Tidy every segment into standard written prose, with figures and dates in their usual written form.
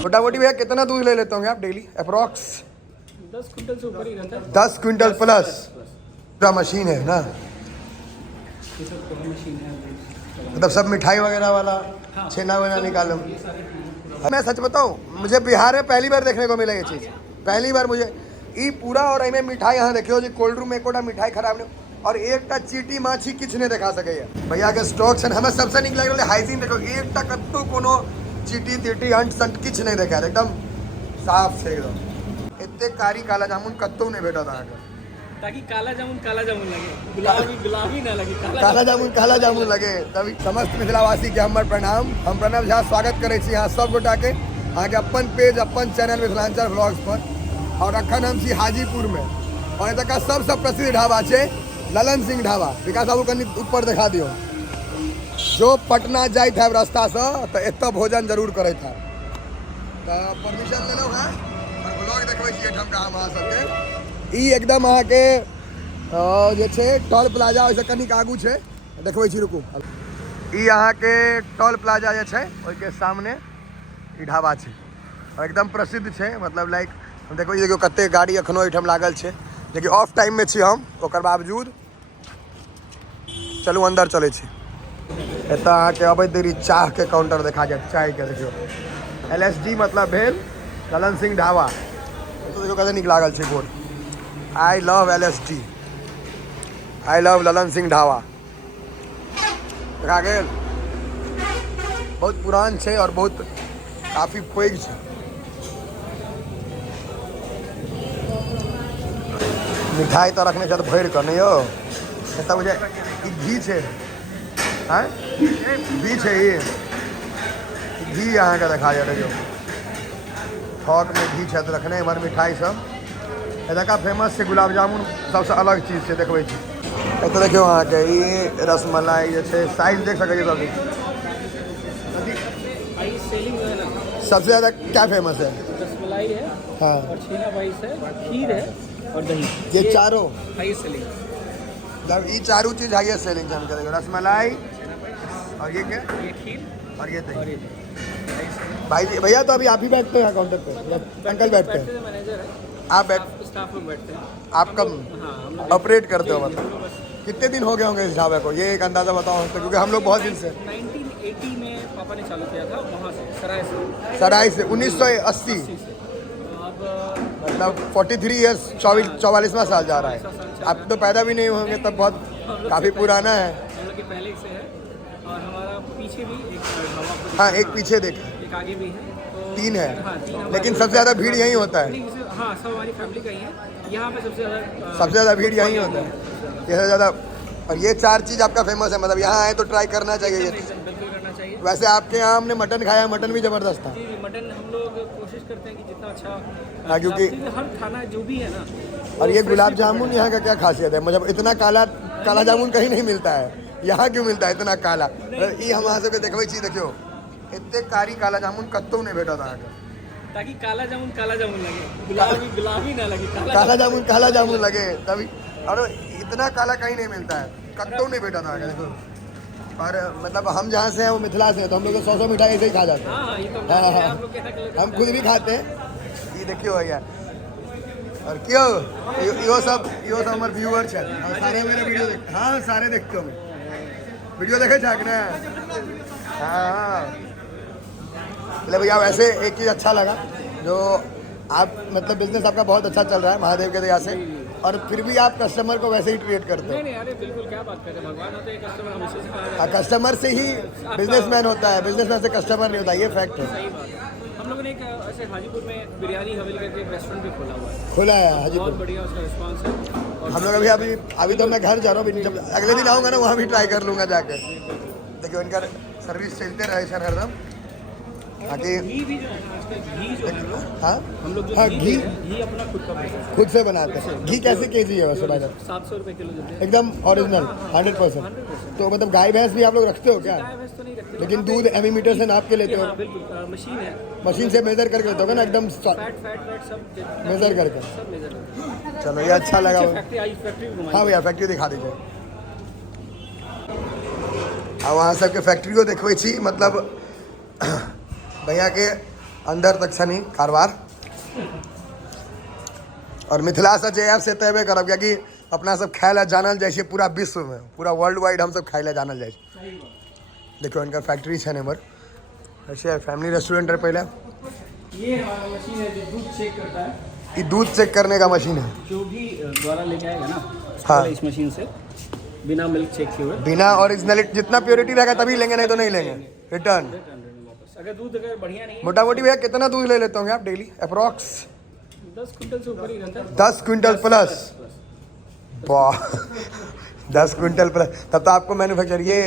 मोटा मोटी भैया कितना दूध ले लेते होंगे आप डेली अप्रोक्स? 10 क्विंटल से ऊपर ही रहता है। 10 क्विंटल प्लस पूरा मशीन है ना? ये सब पूरा मशीन है। मतलब सब मिठाई वगैरह वाला छेना वेना निकालो। मैं सच बताऊं, मुझे बिहार में पहली बार देखने को मिला ये चीज़। पहली बार मुझे ई पूरा और इमें मिठाई यहाँ देखियो जी कोल्ड रूम में कोटा मिठाई खराब नहीं और एक टा चीटी माछी किछ नहीं दिखा सके भैया के स्टॉक से हमें सबसे निक लग रहा है हाइजीन। देखो एक टा कत्तू कोनो चीटी तीटी अंट संट किछ नहीं देखा एकदम साफ से एकदम। इतने कारी काला जामुन कत्तू नहीं भेटा था ताकि काला जामुन लगे, गुलाबी ना लगे, काला जामुन लगे। तभी समस्त मिथिलावासी के हमर प्रणाम। हम प्रणव झा स्वागत करे छी यहाँ सब गोटा के आगे अपन पेज अपन चैनल मिथिलांचल व्लॉग्स पर। और अखन हम छी हाजीपुर में और एतका सबसे प्रसिद्ध ढाबा है ललन सिंह ढाबा। विकास बाबू कनी ऊपर दिखा दियो। जो पटना जाइत है रास्ता से तो एतऽ भोजन जरूर करे था। तो परमिशन ले लो है और ब्लॉग देखबै छी एठम का हम अहाँ सबके। ई एकदम अहाँ के जे छै टोल प्लाजा ओइसे कनिक आगू छै, देखबै छी रुकू। ई अहाँ के टोल प्लाजा जे छै ओइ के सामने ई ढाबा छै और एकदम प्रसिद्ध छै। मतलब लाइक देखो ये देखियो कते गाड़ी अखनो एठम लागल छै लेकिन ऑफ टाइम में छी हम, ओकर बावजूद चलू अंदर चले छी। एतऽ अहाँ के अबै देरी चाह के काउंटर देखा जाए, चाय के देखियो LSD मतलब भेल ललन सिंह ढाबा। तो देखो कते नीक लागल छै board, I love LSD, I love Lalan Singh dhaba देखा गेल। बहुत पुरान छै और बहुत काफी पैघ छै। मिठाई तो रखने छथि भरि कऽ नहीं हो। एतऽ बुझे ई घी छै, हैं घी छै, ये घी अहाँ के देखा जाए देखियो थोक में घी छथि रखने। एमहर मिठाई सब एतुका फेमस छै गुलाब जामुन सबसे अलग चीज छै, देखबै छी। एतऽ देखियो अहाँ के ई रसमलाई जे छै साइज देख सकै छी सब। सबसे ज़्यादा क्या फेमस है? रसमलाई है, हाँ, और छेना पाइस है, खीर है और दही। ये चारों हाईएस्ट सेलिंग, मतलब ये चारों चीज हाईएस्ट सेलिंग है। हम क्या देखो रसमलाई और ये क्या, ये खीर और ये और दही। ये भाई जी भैया तो अभी आप ही बैठते हैं काउंटर पे, अंकल बैठते हैं? मैनेजर है, आप बैठ स्टाफ लोग बैठते हैं। आप कब ऑपरेट करते हो? मतलब कितने दिन हो गए होंगे इस ढाबे को, ये एक अंदाज़ा बताओ तो, क्योंकि हम लोग बहुत दिन से 1980 में पापा ने चालू किया था, वहाँ से सराय से 1980 से। अब मतलब 43 ईयर्स, 44वां साल जा रहा है। आप तो पैदा भी नहीं होंगे तब, बहुत काफ़ी पुराना है। हम लोग के पहले से है और हमारा पीछे भी एक ढाबा, हाँ एक पीछे देखा, एक आगे भी है, तो 3 है। हाँ, 3 लेकिन सबसे ज़्यादा भीड़ यहीं होता है। हाँ सब हमारी फैमिली का ही है। यहाँ पे सबसे ज़्यादा भीड़ यहीं होता है, सबसे ज़्यादा। और ये 4 चीज़ आपका फेमस है, मतलब यहाँ आए तो ट्राई करना चाहिए ये। बिल्कुल करना चाहिए। वैसे आपके यहाँ हमने मटन खाया, मटन भी ज़बरदस्त था। जी मटन हम लोग कोशिश करते हैं कि जितना अच्छा, हाँ, क्योंकि हर खाना जो भी है ना। और ये गुलाब जामुन यहाँ का क्या खासियत है? मतलब इतना काला जामुन कहीं नहीं मिलता है, यहाँ क्यों मिलता है इतना काला? ये हम वहाँ से देखबै छी, देखियो इतने कारी काला जामुन कत्तौ नहीं भेटा था, ताकि काला जामुन लगे, गुलाबी ना लगे, काला जामुन लगे तभी। और इतना काला कहीं नहीं मिलता है, कत्तौ नहीं भेटा था देखो। और मतलब हम जहाँ से हैं वो मिथिला से हैं, तो हम लोग तो 100 मिठाई ऐसे ही खा जाते हैं। हाँ, हम खुद भी खाते हैं। ये देखियो भैया, और क्यों यो सब हमारे व्यूअर है, सारे मेरे वीडियो देख, हाँ सारे देखते हो, वीडियो देखे छाक ना। हाँ चले भैया, वैसे एक चीज़ अच्छा लगा जो आप मतलब बिजनेस आपका बहुत अच्छा चल रहा है महादेव के दया से, और फिर भी आप कस्टमर को वैसे ही ट्रीट करते हो। नहीं अरे बिल्कुल, क्या बात कर रहे हैं, भगवान होते हैं, कस्टमर हमेशा सिखाया जाता है। कस्टमर से ही बिजनेसमैन होता है, बिजनेसमैन से कस्टमर नहीं होता, ये फैक्ट है। सही बात है। हम लोगों ने एक ऐसे हाजीपुर में बिरयानी हवेली करके एक रेस्टोरेंट भी खोला हुआ है, खुला है बहुत हाजीपुर। बढ़िया उसका रिस्पॉन्स है। और हम लोग अभी तो मैं घर जा रहा हूँ, जब अगले दिन आऊँगा ना वहाँ भी ट्राई कर लूँगा जाके। देखियो इनका सर्विस चलते रहे सर हरदम। घी भी जो है आजकल, घी जो है लोग, हाँ हम लोग जो हाँ, घी अपना खुद का बनाते हैं, खुद से बनाते हैं। घी कैसे केजी है वैसे भाई? 700 रुपये किलो देते हैं, एकदम ओरिजिनल 100%। तो मतलब गाय भैंस भी आप लोग रखते हो क्या? गाय भैंस तो नहीं रखते, लेकिन दूध एमीमीटर से नाप के लेते हो? हाँ बिल्कुल, मशीन है, मशीन से मेजर करके लेते हो ना, एकदम फैट सब मेजर करके। सब मेजर। चलो ये अच्छा लगा। फैक्ट्री हाँ भैया फैक्ट्री दिखा दीजिए। अब वहाँ सबके फैक्ट्री को देखबै छी, मतलब भैया के अंदर तक छनी कारवार और मिथिला से जे से तेबे करब क्योंकि अपना सब खाए ला जानल जाए छे पूरा विश्व में, पूरा वर्ल्ड वाइड हम सब खाए ला जानल जाए छे। देखो इनका फैक्ट्री है नंबर ऐसे फैमिली रेस्टोरेंट है। पहले ये हमारा मशीन है जो दूध चेक करता है, ये दूध चेक करने का मशीन है। जो भी द्वारा लेके आएगा ना हाँ। इस मशीन से बिना मिल्क चेक किए हुए बिना ओरिजिनलिटी जितना प्योरिटी रहेगा तभी लेंगे, नहीं तो नहीं लेंगे, रिटर्न। वापस। अगर दूध अगर बढ़िया नहीं है, मोटा मोटी भैया कितना दूध ले लेते होंगे आप डेली अप्रॉक्स? 10 क्विंटल से ऊपर ही रहता है। 10 क्विंटल प्लस, वाह 10 क्विंटल प्लस। तब तो आपको मैन्युफैक्चर ये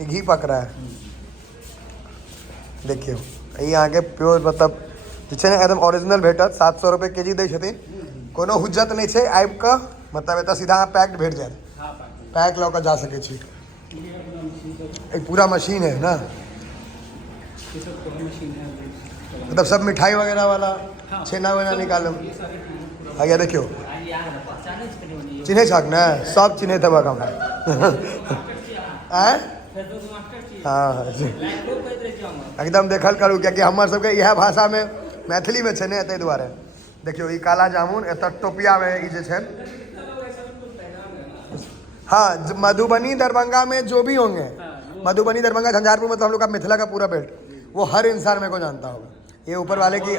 घी पक रहा है। देखियो यहाँ के प्योर मतलब जे ने एकदम ओरिजिनल भेटत। 700 रुपये के जी दै छथिन, कोनो हुज्जत नहीं है आबि कऽ, मतलब एतऽ सीधा अहाँ पैक्ड भेट जाएत, पैक लऽ कऽ जा सकै छी। एक पूरा मशीन है ना, मतलब सब मिठाई वगैरह वाला छेना वेना निकालम। भैया देखियो चिन्हे छक ने, सब चिन्हे तब हमरा हाँ एकदम देखल करूँ कियाकि हमर सबके इएह भाषा में मैथिली में छै ने, ताहि दुआरे। देखियो ई काला जामुन एतऽ टोपिया में ई जे छै, हाँ मधुबनी दरभंगा में जो भी होंगे, मधुबनी दरभंगा झंझारपुर में तो हम लोग का मिथिला का पूरा बेल्ट, वो हर इंसान मेरे को जानता होगा। ये ऊपर वाले की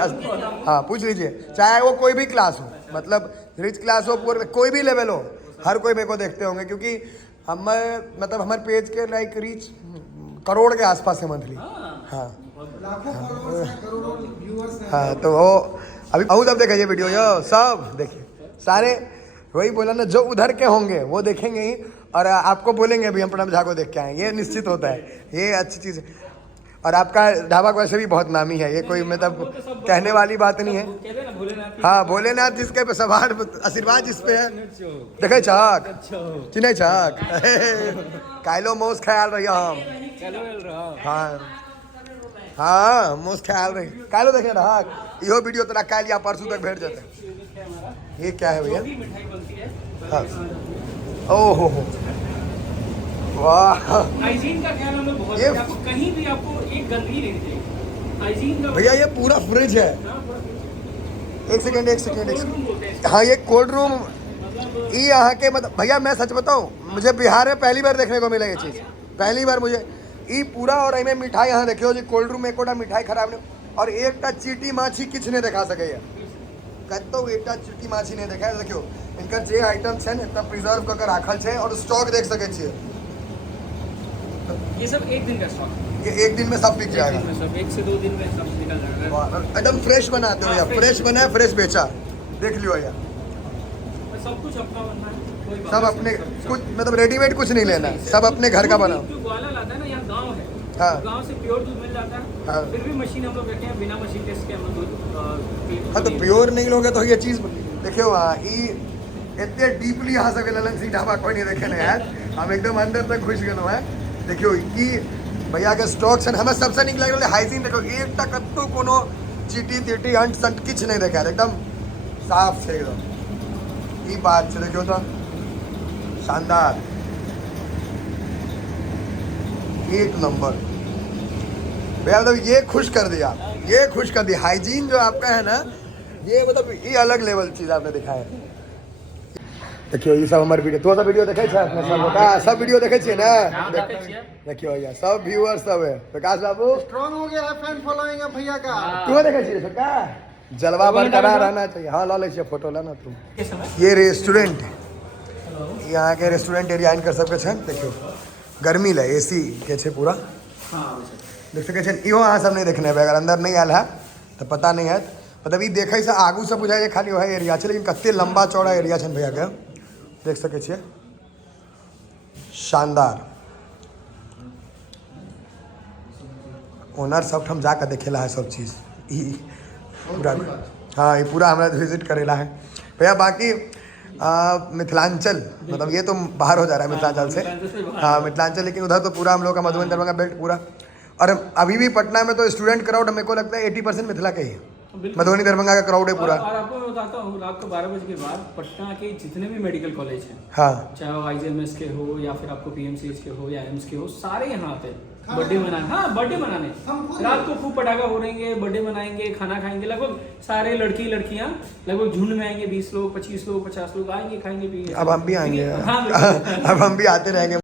हाँ पूछ लीजिए, चाहे वो कोई भी क्लास हो, मतलब रिच क्लास हो, कोई भी लेवल हो, हर कोई मेरे को देखते होंगे क्योंकि मतलब हमारे पेज के लाइक रीच करोड़ के आसपास है मंथली। हाँ हाँ तो वो अभी बहुत अब देखिए वीडियो यो सब देखिए सारे वही बोला ना, जो उधर के होंगे वो देखेंगे ही और आपको बोलेंगे भी हम प्रणव झा को देख के आए, ये निश्चित होता है, ये अच्छी चीज़ है। और आपका ढाबा वैसे भी बहुत नामी है, ये कोई मतलब कहने वाली बात नहीं है। हाँ भोलेनाथ जिसके पे सवार आशीर्वाद जिस पे है, देखे छक चिन्हे छक कालो मोस ख्याल रही हम। हाँ हाँ मोस ख्याल रही कालो देखे रहा, इहो वीडियो तोरा काल या परसों तक भेट जाते। ये क्या है भैया? हाँ ओहो वाह, हाइजीन का ख्याल हमें बहुत है। आपको कहीं भी आपको एक गंदगी नहीं दिखेगी हाइजीन का। भैया ये पूरा फ्रिज है। एक सेकेंड हाँ ये कोल्ड रूम ये यहाँ के मतलब भैया मैं सच बताऊँ, मुझे बिहार में पहली बार देखने को मिला ये चीज़, पहली बार मुझे ये पूरा। और इनमें मिठाई यहाँ देखियो जी, कोल्ड रूम में एकोटा मिठाई खराब नहीं, और एकटा चीटी माछी किछ नहीं देखा सके, कतो एकटा चीटी माछी नहीं देखा। देखियो इनका जे आइटम है ना प्रिजर्व करके राखल है और स्टॉक देख सके छिए। ये सब एक दिन का स्टॉक, ये एक दिन में सब बिक जाएगा, सब 1 से 2 दिन में सब निकल जाएगा। एकदम फ्रेश बनाते हो या फ्रेश बना है फ्रेश बेचा, देख लियो यार सब कुछ अपना बनना है, सब अपने कुछ मतलब रेडीमेड कुछ नहीं लेना, सब अपने घर का बनाओ। जो ग्वाला लाता है ना, यहाँ गांव है, हाँ गांव से प्योर दूध मिल जाता है। हाँ फिर भी मशीन हम लोग रखे हैं, बिना मशीन टेस्ट के हम लोग दूध। हाँ तो प्योर नहीं लोगे तो ये चीज़ देखियो इतने डीपली यहाँ से ललन सिंह ढाबा कोई नहीं देखे ना यार, हम एकदम अंदर तक घुस गए हैं। देखियो कि भैया के स्टॉक्स हैं, हमें सबसे निक लग रहा है हाइजीन। देखो एक तक कत्तो कोनो चीटी तीटी अंट संट किछ नहीं देखा, एकदम साफ है एकदम। ये बात है देखियो तो शानदार, एक नंबर भैया, मतलब ये खुश कर दिया, ये खुश कर दिया। हाइजीन जो आपका है ना, ये मतलब ये अलग लेवल चीज़ आपने दिखाया। देखियो ये सब हमारे वीडियो, तो सब वीडियो देखे अपने सब वीडियो देखे छिए ना, देखियो भैया सब व्यूअर सब है। प्रकाश बाबू स्ट्रॉन्ग हो गया है फैन फॉलोइंग भैया का, क्यों देखे छिए सबका जलवा बरकरार रहना चाहिए। हाँ ला ले फोटो लेना तुम। ये रेस्टोरेंट यहाँ के रेस्टोरेंट एरिया इनकर सबके छन। देखियो गर्मी ला एसी के छे पूरा, देख सके छन। इहो अहाँ सब नहीं देखने है, अगर अंदर नहीं आयल है तो पता नहीं है। मतलब ये देखे से आगू से बुझाए खाली वह एरिया है, लेकिन कते लंबा चौड़ा एरिया छन भैया के, देख सके छिए शानदार। ओनर सब हम जाकर देखेला है सब चीज़ पूरा। हाँ ये पूरा हमारा विजिट करेला है भैया। बाकी मिथिलांचल मतलब ये तो बाहर हो जा रहा है मिथिलांचल से, हाँ मिथिलांचल, लेकिन उधर तो पूरा हम लोग का मधुबनी दरभंगा बेल्ट पूरा। और अभी भी पटना में तो स्टूडेंट क्राउड मेरे को लगता है 80% मिथिला का ही है, मधुबनी दरभंगा का क्राउड है पूरा। और आपको मैं बताता हूँ, रात को 12 बजे के बाद पटना के जितने भी मेडिकल कॉलेज हैं, हाँ चाहे वो IGMS के हो या फिर आपको PMCH के हो या एम्स के हो, सारे यहाँ आते हैं। बर्थडे मनाने, हाँ बर्थडे मनाने हम खुद रात को खूब पटाखा फोड़ेंगे, बर्थडे मनाएंगे, खाना खाएंगे, लगभग सारे लड़की लड़कियां लगभग झुंड में आएंगे, 20 लोग 25 लोग 50 लोग आएंगे, खाएंगे पिएंगे। अब हम भी आएंगे हाँ बिल्कुल। अब हम भी आते रहेंगे।